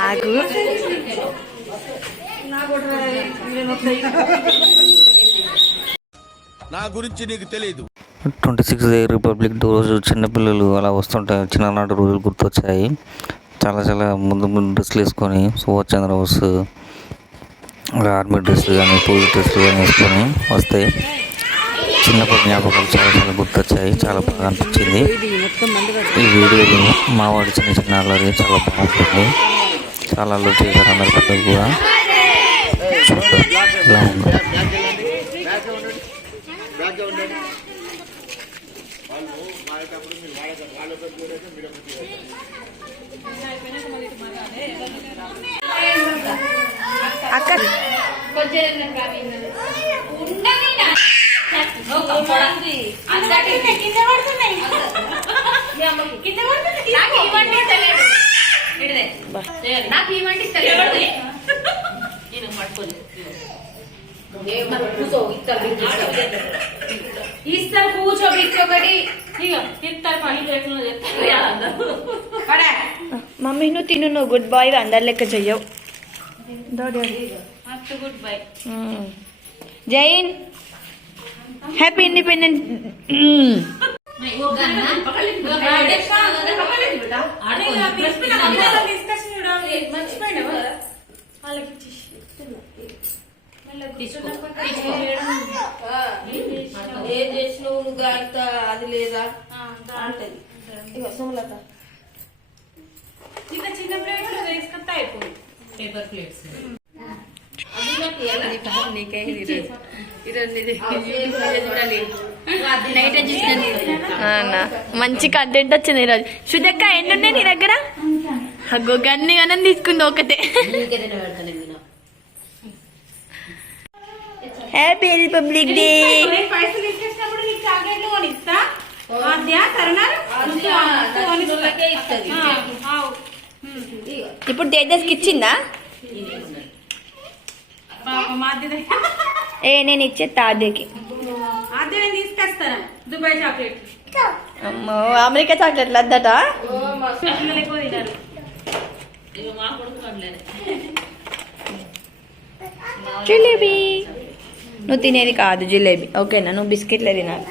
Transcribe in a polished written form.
ఆగు. నా గురించి నీకు తెలియదు. 26 రిపబ్లిక్ డే రోజు చిన్నపిల్లలు అలా వస్తుంటాయి. చిన్ననాటి రోజులు గుర్తొచ్చాయి. చాలా చాలా ముందు డ్రెస్సులు వేసుకొని సుభాష్ చంద్రబోస్ ఆర్మీ డ్రెస్సులు కానీ పోలీస్ డ్రెస్సులు కానీ వేసుకొని వస్తే చిన్నప్పటి జ్ఞాపకాలు చాలా చాలా గుర్తొచ్చాయి. చాలా బాగా అనిపించింది. ఈ వీడియోలు మావాడి చిన్న చిన్న అల్లరి చాలా బాగుంటుంది. చాలా అల్లరి చేశారు అందరి పిల్లలు కూడా. చూద్దాం ఇలా ఉంది. అక్క ఇస్తారు కూర్చోబెట్టి ఒకటి మమ్మీ నువ్వు తిను, నువ్వు గుడ్ బాయ్ అందరి లెక్క చెయ్యవు. Good bye. Jain happy independence. ఏం చేసినావు నువ్వు అంత అది లేదా అంటది. సోమలత చిన్న చిన్న ప్లేట్లు వేసుకొస్తా అయిపోయి పేపర్ ప్లేట్స్ మంచి కంటెంట్ వచ్చింది ఈరోజు. సుజక్క ఎన్ని ఉన్నాయి నీ దగ్గర? అగ్గో గన్ని గనం తీసుకుంది ఒకటే. Happy republic day. పైసలు ఇచ్చేసినప్పుడు నీకు చాక్లెట్లు కొనిస్తా. ఇప్పుడు తేజస్కి ఇచ్చిందా? ఏ నేను ఇచ్చేస్తా ఆద్యకి. ఆద్య తీసుకొస్తారా దుబాయ్ చాక్లెట్? అమ్మో అమెరికా చాక్లెట్లు వద్దట. జిలేబీ నువ్వు తినేది కాదు జిలేబీ, ఓకేనా? నువ్వు బిస్కెట్లే తినాలి.